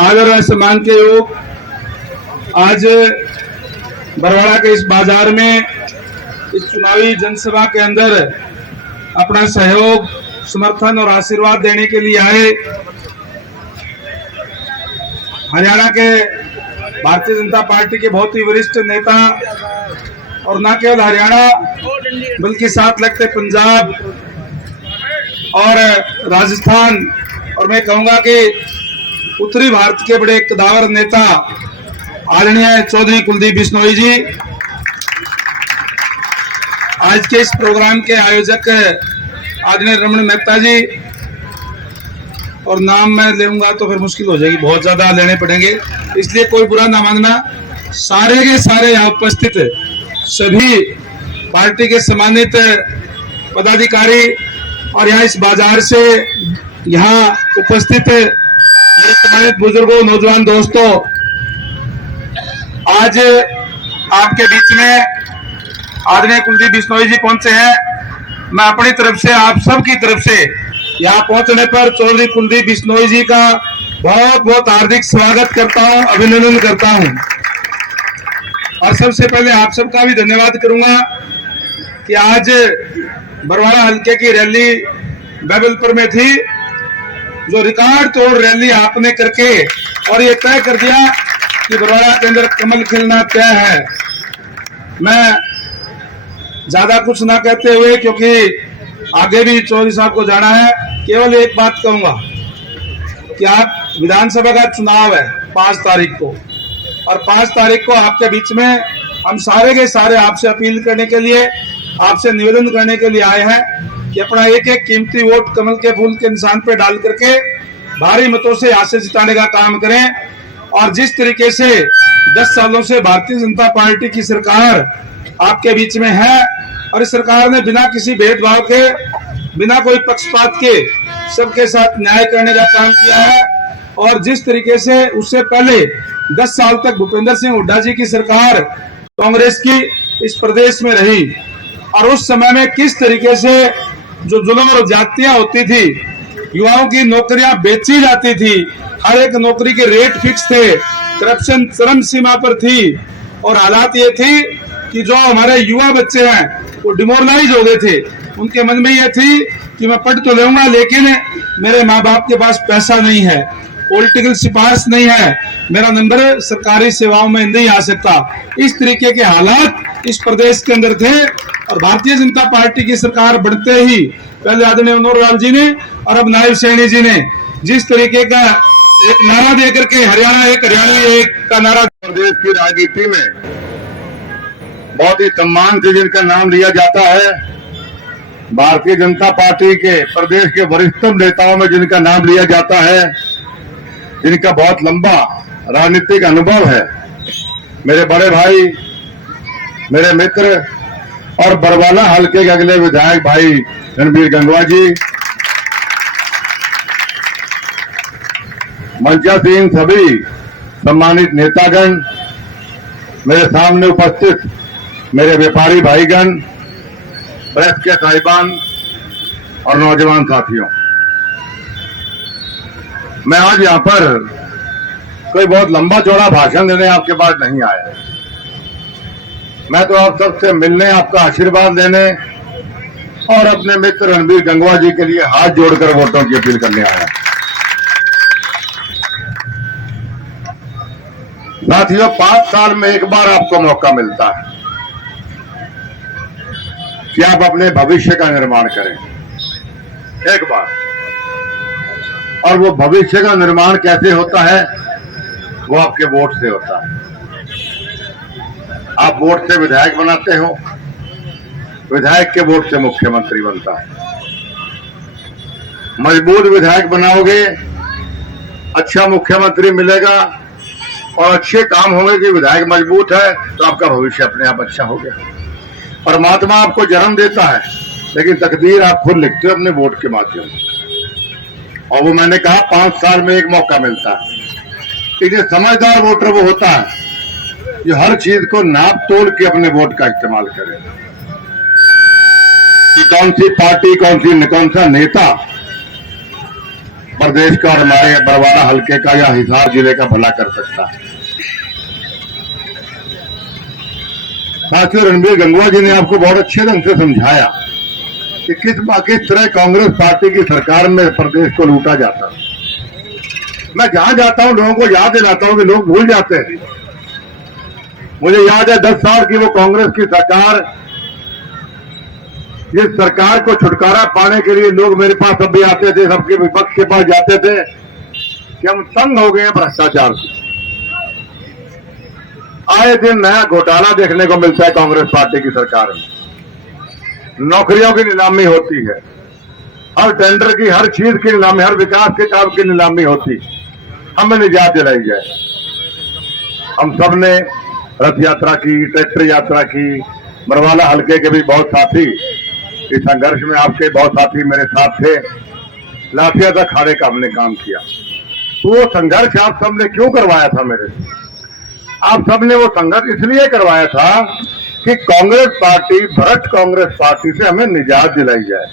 आदर और सम्मान के योग आज बरवाड़ा के इस बाजार में इस चुनावी जनसभा के अंदर अपना सहयोग, समर्थन और आशीर्वाद देने के लिए आए हरियाणा के भारतीय जनता पार्टी के बहुत ही वरिष्ठ नेता और न केवल हरियाणा बल्कि साथ लगते पंजाब और राजस्थान और मैं कहूंगा कि उत्तरी भारत के बड़े कदावर नेता आदरणीय चौधरी कुलदीप बिश्नोई जी, आज के इस प्रोग्राम के आयोजक आदरणीय रमन मेहता जी, और नाम मैं लूंगा तो फिर मुश्किल हो जाएगी, बहुत ज्यादा लेने पड़ेंगे, इसलिए कोई बुरा ना मानना। सारे के सारे यहाँ उपस्थित सभी पार्टी के सम्मानित पदाधिकारी और यहाँ इस बाजार से यहाँ उपस्थित मेरे सम्मानित बुजुर्गों, नौजवान दोस्तों, आज आपके बीच में आदरणीय कुलदीप बिश्नोई जी पहुंचे हैं। मैं अपनी तरफ से, आप सब की तरफ से यहाँ पहुंचने पर चौधरी कुलदीप बिश्नोई जी का बहुत बहुत हार्दिक स्वागत करता हूं, अभिनंदन करता हूं। और सबसे पहले आप सबका भी धन्यवाद करूंगा कि आज बरवाड़ा हल्के की रैली बैबलपुर में थी, जो रिकॉर्ड तोड़ रैली आपने करके और ये तय कर दिया कि बरवाड़ा के अंदर कमल खिलना तय है। मैं ज्यादा कुछ ना कहते हुए, क्योंकि आगे भी चौधरी साहब को जाना है, केवल एक बात कहूंगा कि आप विधानसभा का चुनाव है 5 तारीख को, और 5 तारीख को आपके बीच में हम सारे के सारे आपसे अपील करने के लिए, आपसे निवेदन करने के लिए आए हैं कि अपना एक एक कीमती वोट कमल के फूल के निशान पे डाल करके भारी मतों से आशा जिताने का काम करें। और जिस तरीके से 10 सालों से भारतीय जनता पार्टी की सरकार आपके बीच में है, और इस सरकार ने बिना किसी भेदभाव के, बिना कोई पक्षपात के सबके साथ न्याय करने का काम किया है। और जिस तरीके से उससे पहले 10 साल तक भूपेंद्र सिंह हुड्डा जी की सरकार कांग्रेस की इस प्रदेश में रही, और उस समय में किस तरीके से जो जुल्म और जातियां होती थी, युवाओं की नौकरियां बेची जाती थी, हर एक नौकरी के रेट फिक्स थे, करप्शन चरम सीमा पर थी, और हालात ये थी कि जो हमारे युवा बच्चे हैं वो डिमोरलाइज हो गए थे। उनके मन में ये थी कि मैं पढ़ तो लूंगा लेकिन मेरे माँ बाप के पास पैसा नहीं है, पॉलिटिकल सिफारिश नहीं है, मेरा नंबर सरकारी सेवाओं में नहीं आ सकता। इस तरीके के हालात इस प्रदेश के अंदर थे, और भारतीय जनता पार्टी की सरकार बढ़ते ही पहले आदरणीय मनोहर लाल जी ने और अब नायब सैनी जी ने जिस तरीके का एक नारा देकर के हरियाणा एक, हरियाणा एक का नारा, प्रदेश की राजनीति में बहुत ही सम्मान से जिनका नाम लिया जाता है, भारतीय जनता पार्टी के प्रदेश के वरिष्ठतम नेताओं में जिनका नाम लिया जाता है, जिनका बहुत लंबा राजनीतिक अनुभव है, मेरे बड़े भाई, मेरे मित्र और बरवाला हल्के के अगले विधायक भाई रणबीर गंगवा जी, मंचासीन सभी सम्मानित नेतागण, मेरे सामने उपस्थित मेरे व्यापारी भाईगण, प्रेस के साहिबान और नौजवान साथियों, मैं आज यहाँ पर कोई बहुत लंबा चौड़ा भाषण देने आपके पास नहीं आया। मैं तो आप सबसे मिलने, आपका आशीर्वाद लेने और अपने मित्र रणबीर गंगवा जी के लिए हाथ जोड़कर वोटों की अपील करने आया। साथियों, 5 साल में एक बार आपको मौका मिलता है कि आप अपने भविष्य का निर्माण करें, एक बार। और वो भविष्य का निर्माण कैसे होता है? वो आपके वोट से होता है। आप वोट से विधायक बनाते हो, विधायक के वोट से मुख्यमंत्री बनता है। मजबूत विधायक बनाओगे, अच्छा मुख्यमंत्री मिलेगा, और अच्छे काम होंगे कि विधायक मजबूत है तो आपका भविष्य अपने आप अच्छा हो गया। परमात्मा आपको जन्म देता है, लेकिन तकदीर आप खुद लिखते हो अपने वोट के माध्यम से। और वो मैंने कहा 5 साल में एक मौका मिलता है। इसलिए समझदार वोटर वो होता है जो हर चीज को नाप तोड़ के अपने वोट का इस्तेमाल करे, कि कौन सी पार्टी, कौन सा नेता प्रदेश का और हमारे बरवाला हल्के का या हिसार जिले का भला कर सकता है। साथियों, रणबीर गंगवा जी ने आपको बहुत अच्छे ढंग से समझाया कि किस तरह कांग्रेस पार्टी की सरकार में प्रदेश को लूटा जाता है। मैं जहां जाता हूं लोगों को याद दिलाता हूं कि लोग भूल जाते हैं। मुझे याद है 10 साल की वो कांग्रेस की सरकार, जिस सरकार को छुटकारा पाने के लिए लोग मेरे पास अब भी आते थे, सबके विपक्ष के पास जाते थे कि हम तंग हो गए हैं भ्रष्टाचार से। आए दिन नया घोटाला देखने को मिलता है कांग्रेस पार्टी की सरकार में। नौकरियों की नीलामी होती है, हर टेंडर की, हर चीज की नीलामी, हर विकास के काम की नीलामी होती। हमें निजात दिलाई जाए। हम सब ने रथ यात्रा की, ट्रैक्टर यात्रा की, बरवाला हल्के के भी बहुत साथी इस संघर्ष में, आपके बहुत साथी मेरे साथ थे। लाठिया तक खाड़े का हमने काम किया। तो वो संघर्ष आप सबने क्यों करवाया था मेरे से? आप सबने वो संघर्ष इसलिए करवाया था कि कांग्रेस पार्टी, भ्रष्ट कांग्रेस पार्टी से हमें निजात दिलाई जाए।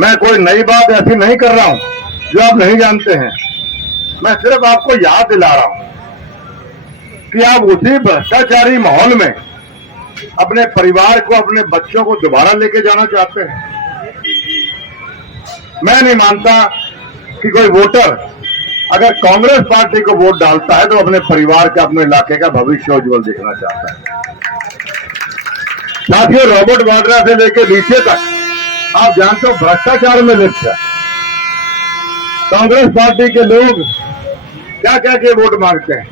मैं कोई नई बात ऐसी नहीं कर रहा हूं जो आप नहीं जानते हैं। मैं सिर्फ आपको याद दिला रहा हूं कि आप उसी भ्रष्टाचारी माहौल में अपने परिवार को, अपने बच्चों को दोबारा लेके जाना चाहते हैं। मैं नहीं मानता कि कोई वोटर अगर कांग्रेस पार्टी को वोट डालता है तो अपने परिवार का, अपने इलाके का भविष्य उज्जवल देखना चाहता है। साथियों, रॉबर्ट वाड्रा से लेकर नीचे तक आप जानते हो भ्रष्टाचार में लिप्त है। कांग्रेस पार्टी के लोग क्या क्या के वोट मांगते हैं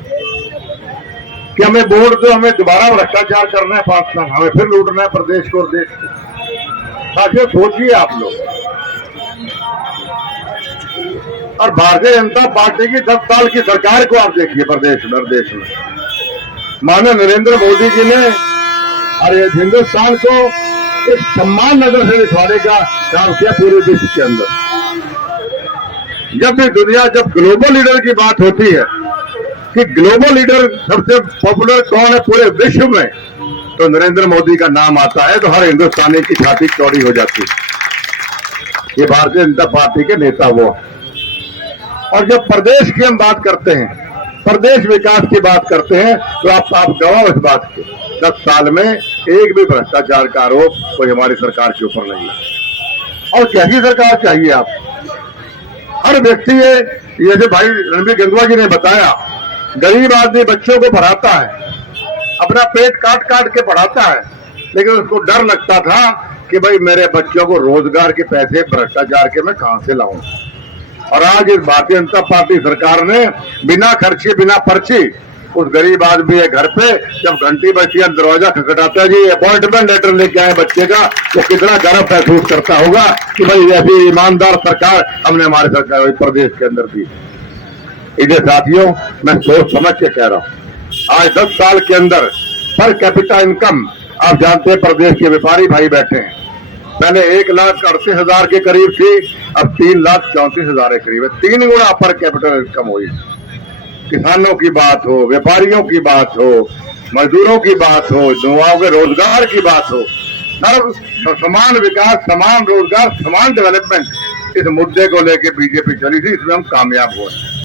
कि हमें वोट दो, हमें दोबारा भ्रष्टाचार करना है, 5 साल हमें फिर लूटना है प्रदेश को और देश को। साथियों, सोचिए आप लोग। और भारतीय जनता पार्टी की 10 साल की सरकार को आप देखिए प्रदेश में। माननीय नरेंद्र मोदी जी ने और हिंदुस्तान को एक सम्मान नजर से दिखाने का काम किया पूरे विश्व के अंदर। जब भी दुनिया, जब ग्लोबल लीडर की बात होती है कि ग्लोबल लीडर सबसे पॉपुलर कौन है पूरे विश्व में, तो नरेंद्र मोदी का नाम आता है तो हर हिंदुस्तानी की छाती चौड़ी हो जाती है। ये भारतीय जनता पार्टी के नेता वो। और जब प्रदेश की हम बात करते हैं, प्रदेश विकास की बात करते हैं, तो आप गवाह इस बात के 10 साल में एक भी भ्रष्टाचार का आरोप कोई हमारी सरकार के ऊपर नहीं है। और कैसी सरकार चाहिए आप? हर व्यक्ति, ये जो भाई रणबीर गंगवा जी ने बताया, गरीब आदमी बच्चों को पढ़ाता है, अपना पेट काट काट के पढ़ाता है, लेकिन उसको डर लगता था कि भाई मेरे बच्चों को रोजगार के पैसे भ्रष्टाचार के मैं कहां से लाऊं। और आज इस भारतीय जनता पार्टी सरकार ने बिना खर्चे, बिना पर्ची, उस गरीब आदमी के घर पे जब घंटी बजती है, दरवाजा खटखटाता है, जी अपॉइंटमेंट लेटर लेके आए बच्चे का, वो कितना गर्व महसूस करता होगा कि भाई ऐसी ईमानदार सरकार हमने हमारे सरकार प्रदेश के अंदर दी। इधर साथियों, मैं सोच समझ के कह रहा हूं। आज 10 साल के अंदर पर कैपिटा इनकम, आप जानते हैं प्रदेश के व्यापारी भाई बैठे हैं, पहले 1,38,000 के करीब थी, अब 3,34,000 के करीब है। 3 गुना पर कैपिटल इनकम हुई। किसानों की बात हो, व्यापारियों की बात हो, मजदूरों की बात हो, युवाओं के रोजगार की बात हो, समान विकास, समान रोजगार, समान डेवलपमेंट, इस मुद्दे को लेकर बीजेपी चली थी, इसमें हम कामयाब हुए।